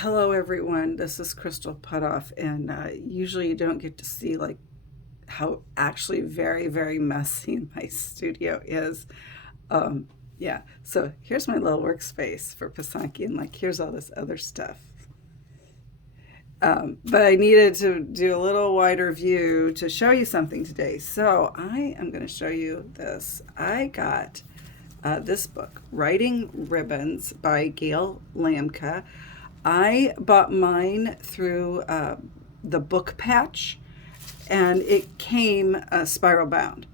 Hello, everyone. This is Crystal Putoff, and usually you don't get to see like how actually very, very messy my studio is. Um, yeah, so here's my little workspace for Pysanky, and like here's all this other stuff. But I needed to do a little wider view to show you something today. So I am going to show you this. I got this book, Writing Ribbons by Gail Lambka. I bought mine through the book patch, and it came spiral bound.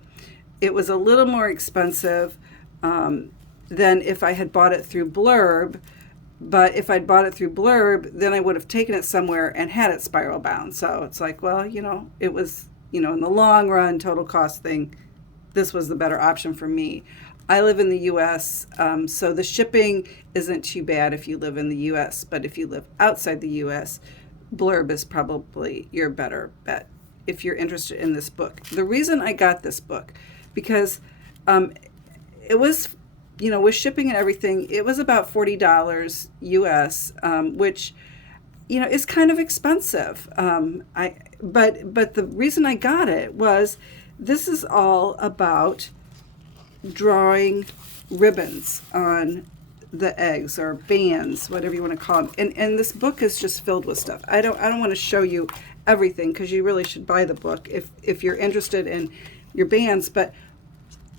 It was a little more expensive than if I had bought it through Blurb, but if I'd bought it through Blurb, then I would have taken it somewhere and had it spiral bound. So it's like, well, it was, in the long run, total cost thing, this was the better option for me. I live in the US, so the shipping isn't too bad if you live in the US, but if you live outside the US, Blurb is probably your better bet if you're interested in this book. The reason I got this book, because it was, with shipping and everything, it was about $40 US, which, is kind of expensive. But the reason I got it was this is all about drawing ribbons on the eggs or bands, whatever you want to call them. And this book is just filled with stuff. I don't want to show you everything because you really should buy the book if you're interested in your bands. But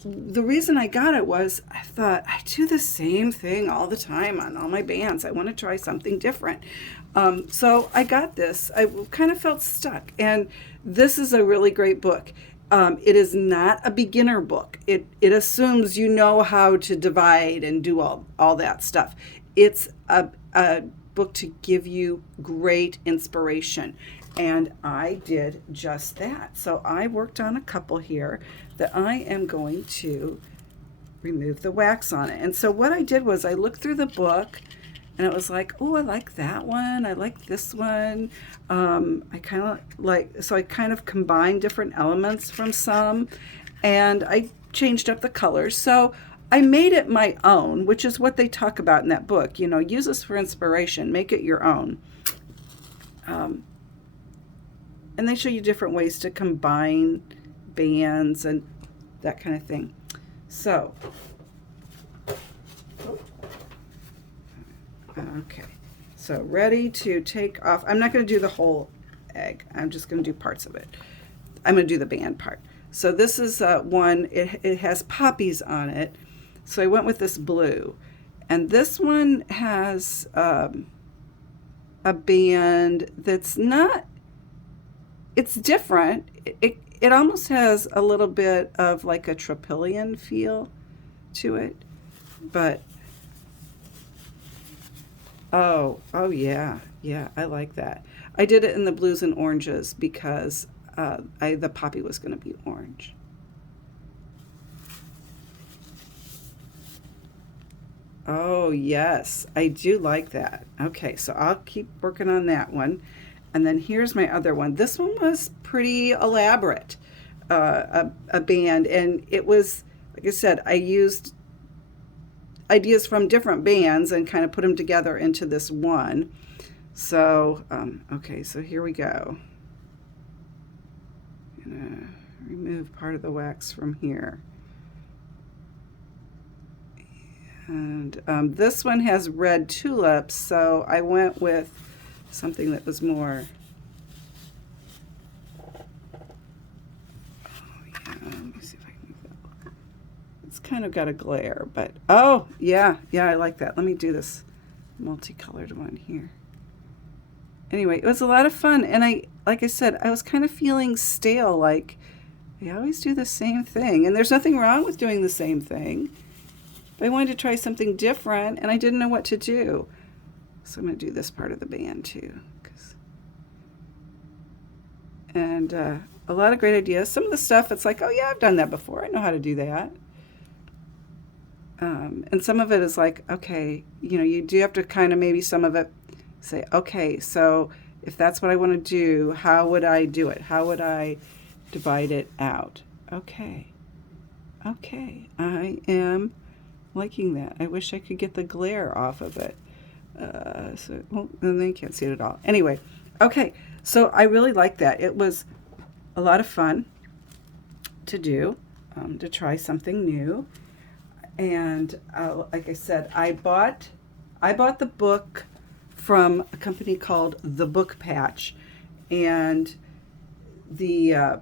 the reason I got it was I thought I do the same thing all the time on all my bands. I want to try something different. So I got this. I kind of felt stuck. And this is a really great book. It is not a beginner book. It assumes you know how to divide and do all that stuff. It's a book to give you great inspiration. And I did just that. So I worked on a couple here that I am going to remove the wax on it. And so what I did was I looked through the book and it was like, oh, I like that one. I like this one. I kind of combined different elements from some, and I changed up the colors. So I made it my own, which is what they talk about in that book. Use this for inspiration, make it your own. And they show you different ways to combine bands and that kind of thing. So, okay. So ready to take off. I'm not going to do the whole egg. I'm just going to do parts of it. I'm going to do the band part. So this is one, it has poppies on it. So I went with this blue. And this one has a band that's not, it's different. It almost has a little bit of like a tropillion feel to it. But oh yeah, I like that. I did it in the blues and oranges because the poppy was going to be orange. Oh yes, I do like that. Okay, so I'll keep working on that one. And then here's my other one. This one was pretty elaborate, a band, and it was, like I said, I used ideas from different bands and kind of put them together into this one. So, okay, so here we go. I'm gonna remove part of the wax from here. And this one has red tulips, so I went with something that was more, let me see if I can move that. It's kind of got a glare, but oh yeah, I like that. Let me do this multicolored one here. Anyway, it was a lot of fun, and like I said, I was kind of feeling stale, like I always do the same thing, and there's nothing wrong with doing the same thing, but I wanted to try something different, and I didn't know what to do. So I'm going to do this part of the band too. And a lot of great ideas. Some of the stuff, it's like, oh yeah, I've done that before. I know how to do that. And some of it is like, okay, you do have to kind of maybe some of it say, okay, so if that's what I want to do, how would I do it? How would I divide it out? Okay, I am liking that. I wish I could get the glare off of it. Well, then you can't see it at all. Anyway, okay, so I really like that. It was a lot of fun to do, to try something new. And like I said, I bought the book from a company called The Book Patch, and the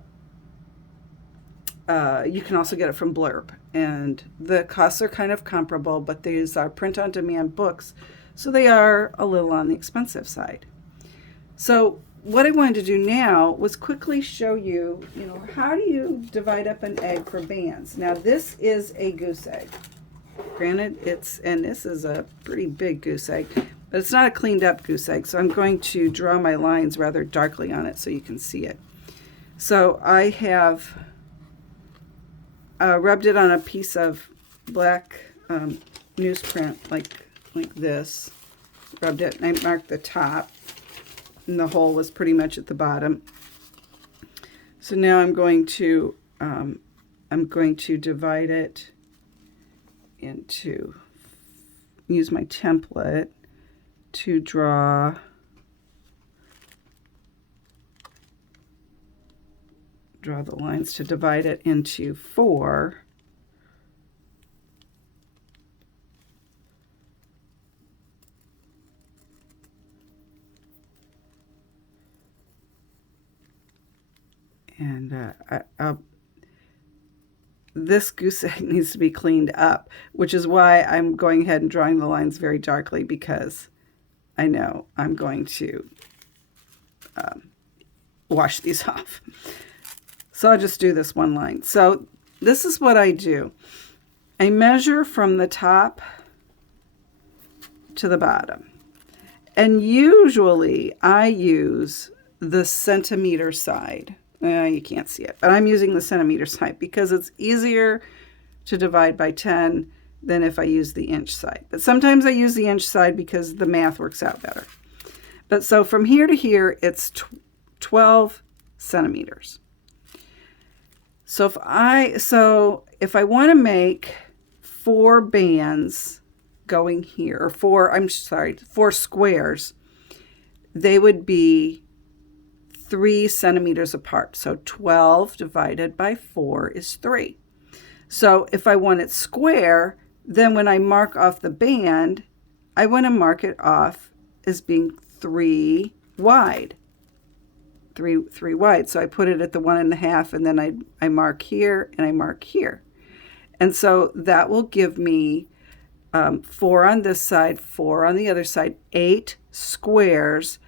you can also get it from Blurb, and the costs are kind of comparable, but these are print-on-demand books, so they are a little on the expensive side. So what I wanted to do now was quickly show you, how do you divide up an egg for bands? Now this is a goose egg. Granted, this is a pretty big goose egg, but it's not a cleaned up goose egg, so I'm going to draw my lines rather darkly on it so you can see it. So I have rubbed it on a piece of black newsprint like this. Rubbed it, and I marked the top, and the hole was pretty much at the bottom. So now I'm going to divide it into, use my template to draw the lines to divide it into 4. And this goose egg needs to be cleaned up, which is why I'm going ahead and drawing the lines very darkly, because I know I'm going to wash these off. So I'll just do this one line. So this is what I do. I measure from the top to the bottom. And usually I use the centimeter side. You can't see it, but I'm using the centimeter side because it's easier to divide by 10 than if I use the inch side. But sometimes I use the inch side because the math works out better. But so from here to here, it's 12 centimeters. So if I want to make 4 bands going here, or 4 squares, they would be 3 centimeters apart. So 12 divided by 4 is 3. So if I want it square, then when I mark off the band, I want to mark it off as being 3 wide. 3 wide. So I put it at the 1.5, and then I mark here and I mark here. And so that will give me 4 on this side, 4 on the other side, 8 squares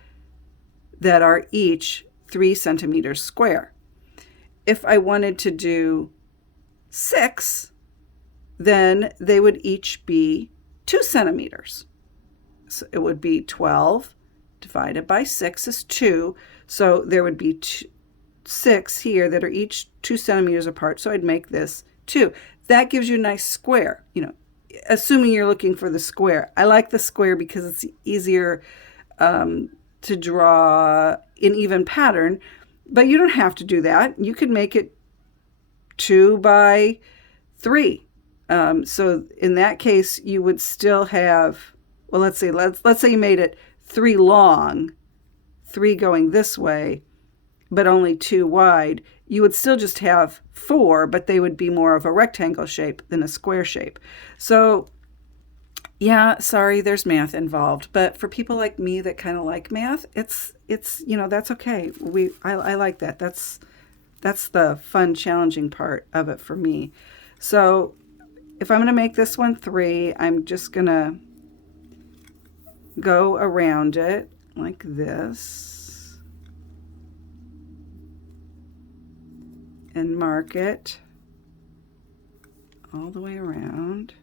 that are each 3 centimeters square. If I wanted to do 6, then they would each be 2 centimeters. So it would be 12 divided by 6 is 2. So there would be 6 here that are each 2 centimeters apart. So I'd make this 2. That gives you a nice square, assuming you're looking for the square. I like the square because it's easier to draw an even pattern, but you don't have to do that. You could make it 2 by 3. So in that case, you would still have, well, let's say you made it 3 long, 3 going this way, but only 2 wide. You would still just have 4, but they would be more of a rectangle shape than a square shape. So yeah, sorry, there's math involved, but for people like me that kind of like math, it's that's okay. I like that. That's the fun, challenging part of it for me. So if I'm going to make this one 3, I'm just going to go around it like this and mark it all the way around.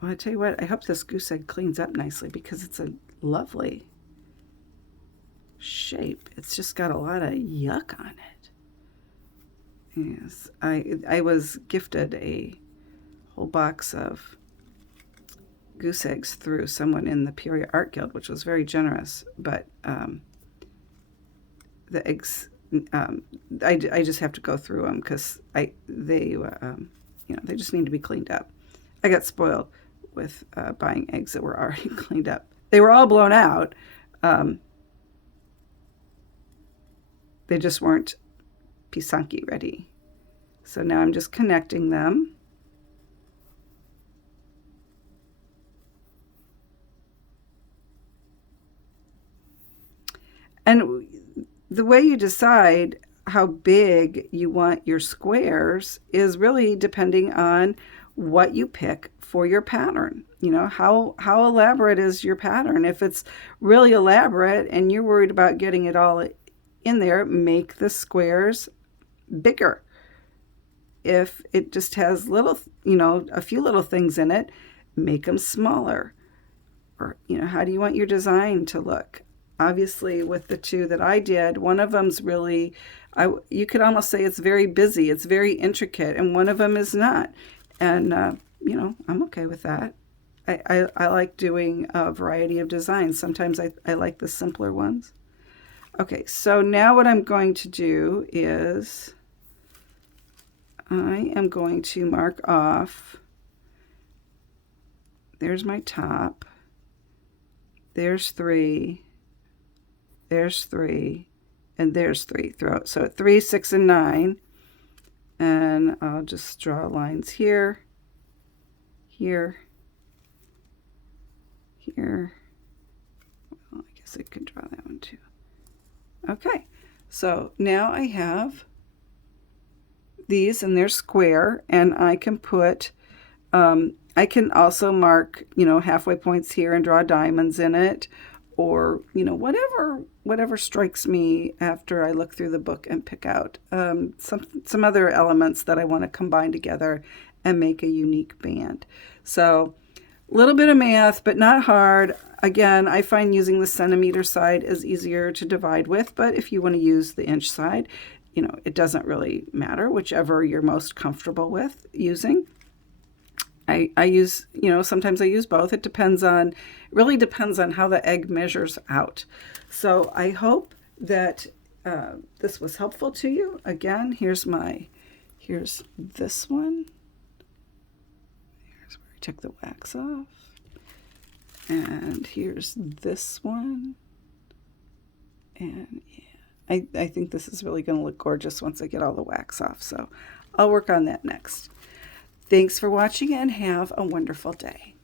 Well, I tell you what, I hope this goose egg cleans up nicely because it's a lovely shape. It's just got a lot of yuck on it. Yes, I was gifted a whole box of goose eggs through someone in the Peoria Art Guild, which was very generous. But the eggs, I just have to go through them because they just need to be cleaned up. I got spoiled with buying eggs that were already cleaned up. They were all blown out. They just weren't Pysanky ready. So now I'm just connecting them. And the way you decide how big you want your squares is really depending on what you pick for your pattern. You know, how elaborate is your pattern? If it's really elaborate and you're worried about getting it all in there, make the squares bigger. If it just has little, you know, a few little things in it, make them smaller. Or, you know, how do you want your design to look? Obviously, with the two that I did, one of them's really, you could almost say it's very busy, it's very intricate, and one of them is not. And, you know, I'm okay with that. I like doing a variety of designs. Sometimes I like the simpler ones. Okay, so now what I'm going to do is I am going to mark off, there's my top, there's 3, there's 3, and there's 3 throughout. So 3, 6, and 9. And I'll just draw lines here, here, here. Well, I guess I could draw that one too. Okay, so now I have these and they're square, and I can put, I can also mark, you know, halfway points here and draw diamonds in it, or, you know, whatever strikes me after I look through the book and pick out some other elements that I want to combine together and make a unique band. So a little bit of math, but not hard. Again, I find using the centimeter side is easier to divide with, but if you want to use the inch side, you know, it doesn't really matter, whichever you're most comfortable with using. I use, you know, sometimes I use both. It really depends on how the egg measures out. So I hope that this was helpful to you. Again, here's this one. Here's where I took the wax off. And here's this one. And yeah, I think this is really going to look gorgeous once I get all the wax off. So I'll work on that next. Thanks for watching and have a wonderful day.